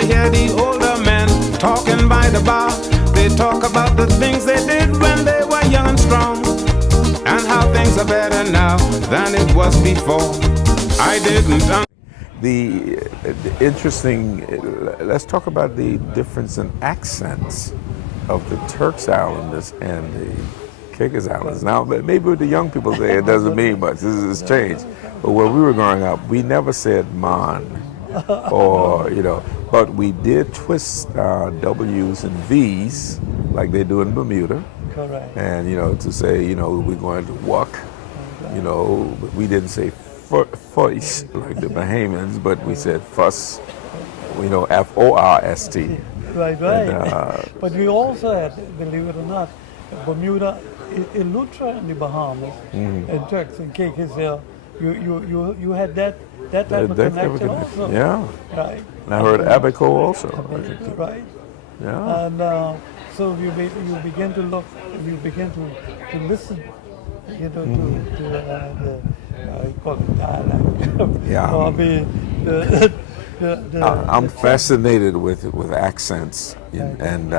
to hear the older men talking by the bar. They talk about the things they did when they were young and strong, and how things are better now than it was before. I didn't. The interesting, let's talk about the difference in accents of the Turks Islanders and the Caicos Islanders. Now, maybe with the young people there, it doesn't mean much. This has changed. But when we were growing up, we never said "man," or but we did twist W's and V's like they do in Bermuda. Correct. And to say we're going to walk. But we didn't say fuss like the Bahamians, but we said fuss. Forst. Right. And, but we also had, believe it or not, Bermuda, Elutra in the Bahamas, and Turks and Caicos there. You had that type of connection also. Yeah. Right. And I heard Abaco also. Right. Yeah. And so you begin to look, you begin to listen, to the you call it dialect. Yeah. I mean, I'm fascinated with accents, and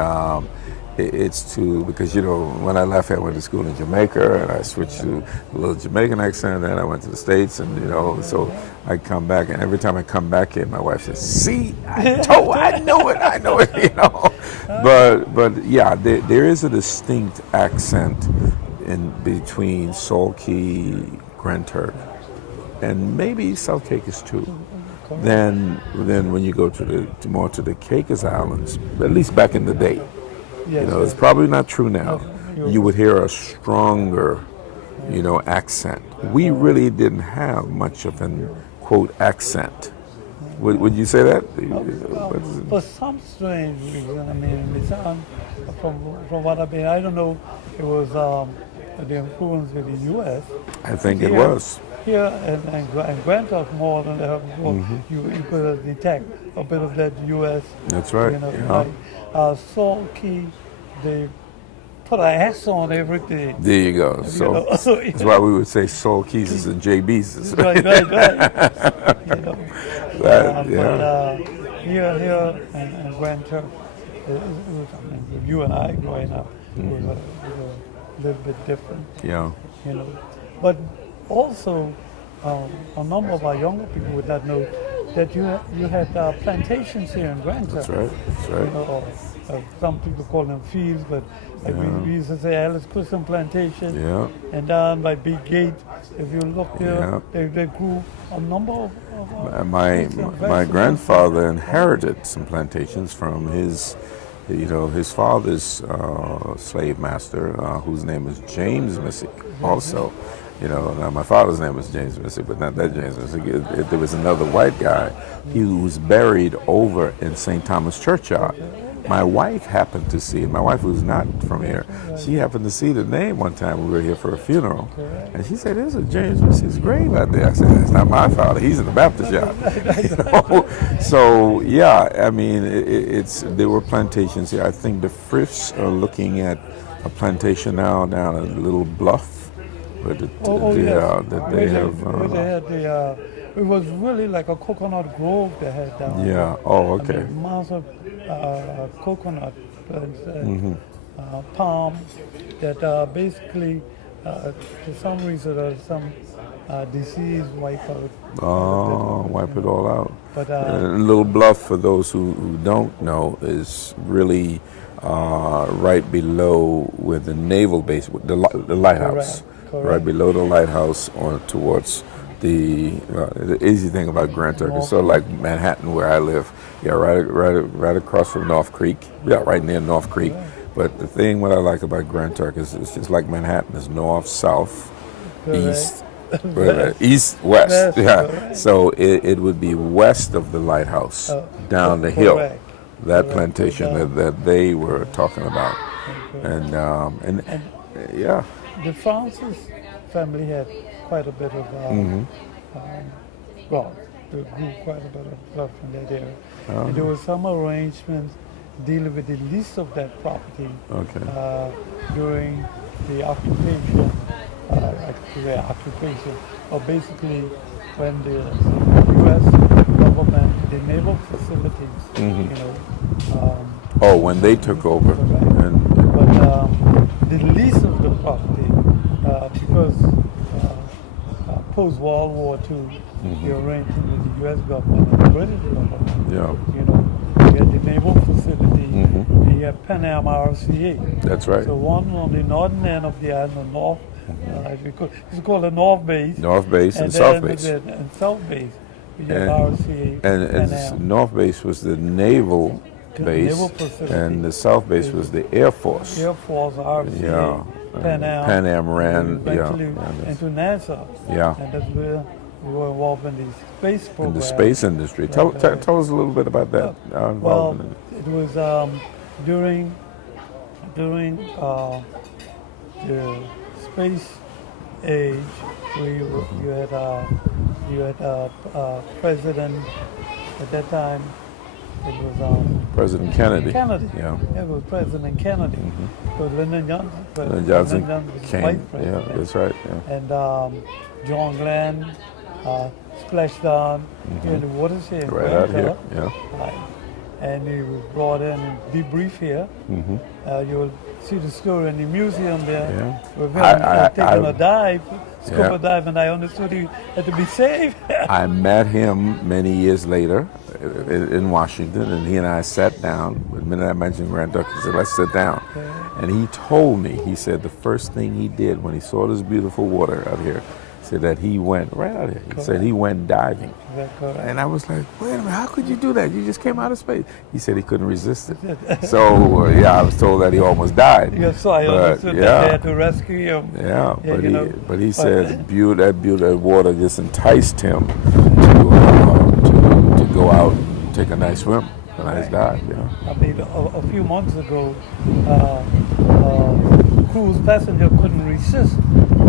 it's because when I left, I went to school in Jamaica, and I switched to a little Jamaican accent, and then I went to the States, and so I come back, and every time I come back here, my wife says, "See, I know it," But yeah, there is a distinct accent in between Salt Key, Grand Turk, and maybe South Caicos too. Then when you go more to the Caicos Islands, at least back in the day, it's probably not true now. You would hear a stronger, accent. We really didn't have much of an quote accent. Would you say that? For some strange reason, I mean, it sounds from what I've been, I don't know, it was the influence of the U.S. I think it was. Here and Grand Turk more than ever before, you could detect a bit of that U.S. That's right. Salt Key, they put an S on everything. There you go. So that's why we would say Soul Keys and JB's. Right. But here and Grand Turk, it was, you and I growing up, it was a little bit different. Yeah. But also, a number of our younger people would not know that you had plantations here in Grand Turk. That's right. Some people call them fields, but we used to say Alice Christian Plantation. Yeah. And down by Big Gate, if you look there, they grew a number of my grandfather inherited some plantations from his father's slave master, whose name is James Missick, also. Now my father's name was James Missick, but not that James Missick. There was another white guy. He was buried over in St. Thomas Churchyard. My wife happened to see it. My wife, who's not from here, she happened to see the name one time. We were here for a funeral, and she said, "There's a James Missick's grave out there." I said, "That's not my father. He's in the Baptist shop." So yeah, I mean, there were plantations here. I think the Friths are looking at a plantation now down at Little Bluff. But they have. It was really like a coconut grove they had down there. Yeah. Oh, okay. I mean, massive coconut plants and palm that basically, for some reason, there's some disease wipe out. Oh, wipe it all out. But Little Bluff, for those who don't know, is really right below where the naval base, the lighthouse. Correct. Right below the lighthouse on towards the easy thing about Grand Turk is sort of like Manhattan where I live. Yeah, right across from North Creek. Yeah, right near North Creek. But the thing what I like about Grand Turk is it's just like Manhattan. It's north, south, east, east, west. Yeah. So it would be west of the lighthouse, down the hill. That plantation that they were talking about, and yeah. The Francis family had quite a bit of, they grew quite a bit of stuff in that area. And there was some arrangements dealing with the lease of that property during the occupation to their occupation. But basically, when the U.S. government, the naval facilities, you know. Oh, when they took over. Right. And, But the lease of the property, because post-World War II, the arrangement with the U.S. government and the British government, yeah, you know, you had the naval facility, and you have Pan Am RCA. that's right. So one on the northern end of the island, the north, it's called the North Base. North Base and then South Base. And South Base, you have And- RCA, And Pan Am. North Base was the naval base, naval facility. and the South Base was the Air Force. Air Force, RCA, Yeah. Pan Am. Pan Am ran, eventually yeah, into NASA. yeah. And that's where we were involved in the space In program. the space industry. Tell us a little bit about that. Well, involvement. it was during the space age, you had President at that time. It was President Kennedy. Kennedy. Yeah. It was President Kennedy. So Lyndon Johnson. Lyndon Johnson was vice came. president. Yeah, that's right. Yeah. And John Glenn splashed down here in the waters here in Right out here. Grand Yeah. Right. And he was brought in and debriefed here. You'll see the story in the museum there. Yeah. With him taking a dive, scuba Yeah. dive, and I understood he had to be saved. I met him many years later in Washington, and he and I sat down. The minute I mentioned Grand Duck, he said, "Let's sit down." And he told me, he said the first thing he did when he saw this beautiful water out here, said that he went right out here. He said he went diving. And I was like, wait a minute, how could you do that? You just came out of space. He said he couldn't resist it. So, yeah, I was told that he almost died. Yes, so I understood that they had to rescue him. Yeah, Yeah, but he said that water just enticed him to go out and take a nice swim, a nice dive. Yeah. I mean, a few months ago, cruise passenger couldn't resist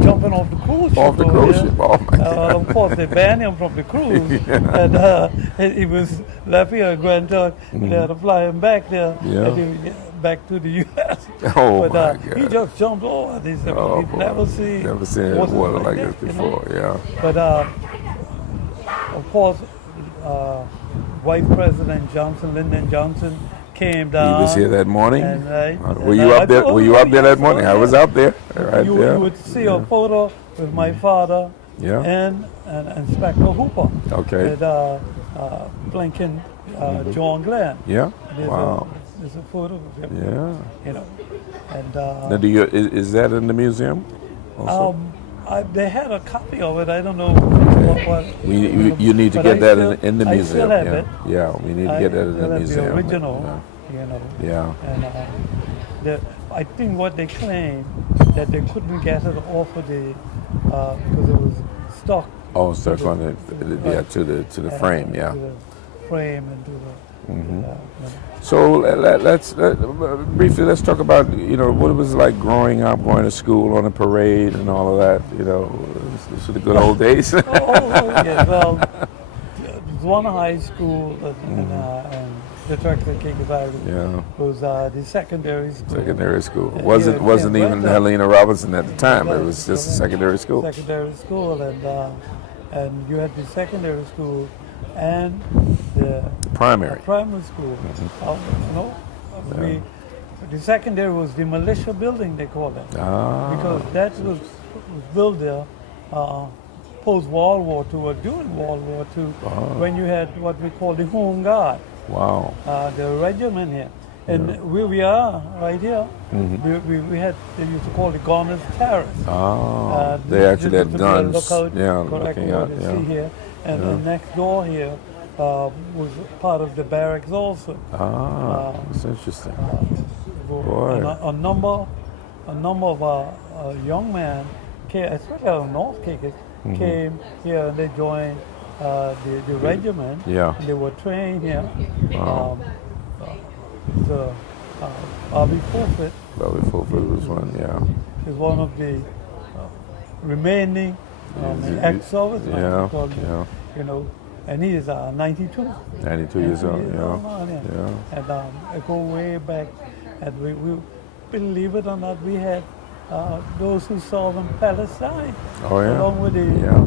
jumping off the cruise ship. Off the over cruise there. ship. Oh my God. Of course, they banned him from the cruise, and he was left here at Grand Turk. They had to fly him back there, Yeah. and he, back to the U.S. Oh but my God. he just jumped over. He said, Oh, he'd boy. never seen water like that, this you know. before. Yeah. But of course, Vice President Johnson, Lyndon Johnson, came down. He was here that morning. And, Were you up there? Were you up there that morning? I was up there. Right you there. would see a photo with my father Yeah. and Inspector Hooper. Okay. With blinking John Glenn. Yeah. There's Wow. there's a photo of him. Yeah. You know, and Now, is that in the museum? Also? they had a copy of it. I don't know what you need to but get I that still- in the I museum. still have yeah. it. Yeah, we need to get that in still the have museum. The original, you know. Yeah. And I think what they claim that they couldn't get it off of the because it was stuck. Oh, stuck on to the frame. Yeah. To the frame and to the. So let's briefly let's talk about what it was like growing up, going to school on a parade and all of that. This was the good old days. Yeah, well, there's one high school and the Turkey Caicos Island Yeah. was the secondary school. Secondary school. Yeah, Wasn't yeah, even right. Helena Robinson at the time. It Right. was just a secondary school. Secondary school, and you had the secondary school and the Primary. primary school. The secondary was the militia building, they call it, because that was built there post World War II or during World War II when you had what we call the Home Guard, Wow. the regiment here. And where we are, right here, we had, they used to call it Goner's Terrace. They actually had Just to guns. look out, Yeah, correct, looking what out. you Yeah. see here. And then next door here was part of the barracks also. That's interesting. And a number of young men, especially out of North Caicos, came here and they joined the regiment. Yeah. And they were trained here. Bobby Fulford Bobby Fulford was one. Yeah. is one of the remaining ex-servicemen. Yeah. You know, and he is 92. 92 years old. Yeah. Yeah. And I go way back, and we believe it or not, we had those who served in Palestine, Oh, yeah. along with the, Yeah.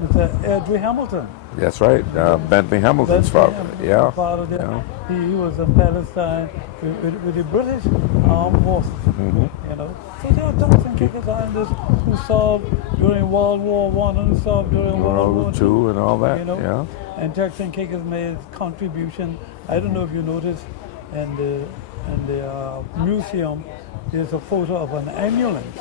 with Edward Hamilton. That's right. Bentley Hamilton's father. Yeah. Father there. Yeah. He was in Palestine with the British armed forces. So there are turks and Caicos Islanders who served during World War I and who served during World War II. II and all that. Yeah. And Turks and Caicos made contribution. I don't know if you noticed, in the museum, there's a photo of an ambulance.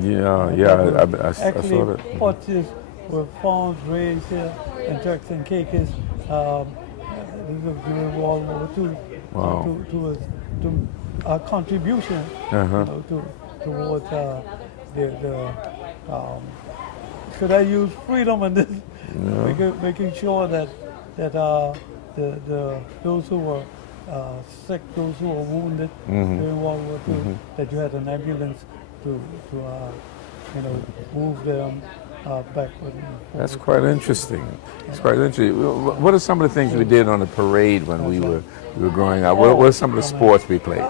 Yeah. I saw Actually, that. purchased with funds raised here in Turks and Caicos during World War II. Wow. To a contribution towards should I use freedom in this? Making sure that those who were sick, those who were wounded during World War II, that you had an ambulance to move them backward. That's quite interesting. It's quite interesting. What are some of the things we did on the parade when we were growing up? What are some of the sports we played?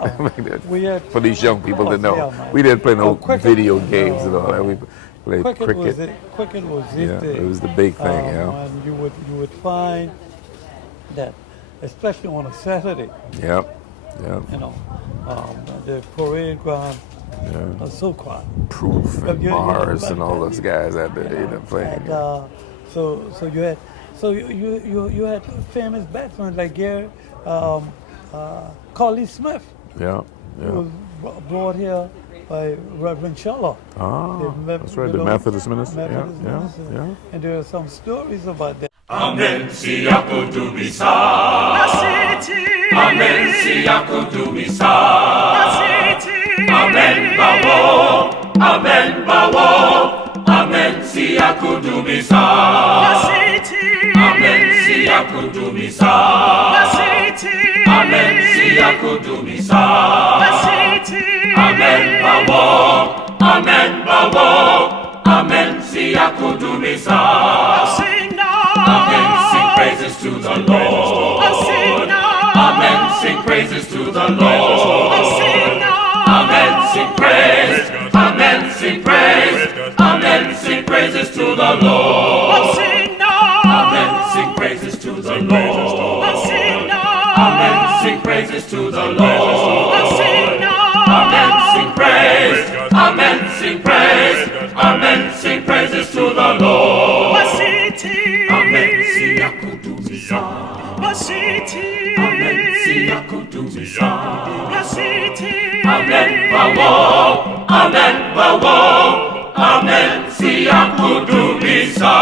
We had, For these young people to know, yeah, we didn't play no cricket, video games and all that. We played cricket. Cricket was it. Yeah, it was the big thing. And you would find that, especially on a Saturday, Yep. the parade ground was so quiet. Proof and Mars and all those guys out there playing. And, you had famous batsmen like Gary Collie Smith. Yeah. Who was brought here by Reverend Sherlock. That's right, the Methodist minister. Yeah. And there are some stories about that. Amen, siyaku dumisa. Amen, siyaku dumisa. Amen, bawo. Amen, bawo. Amen, siyaku dumisa. Amen, siyaku dumisa. Amen, siyaku dumisa. Amen, bawo. Amen, bawo. Amen, siyaku dumisa. Amen, sing praises to the Lord. Amen, sing praises to the Lord. Amen, sing praise. Amen, sing praise. Amen, sing praises to the Lord. Amen, sing praises to the Lord. Amen, sing praises to the Lord. Amen, sing praise. Amen, sing praise. Amen, sing praises to the Lord. Amen, siyaku dumisa. Amen, siyaku dumisa. Amen, bawo. Amen, bawo. Amen, siyaku dumisa.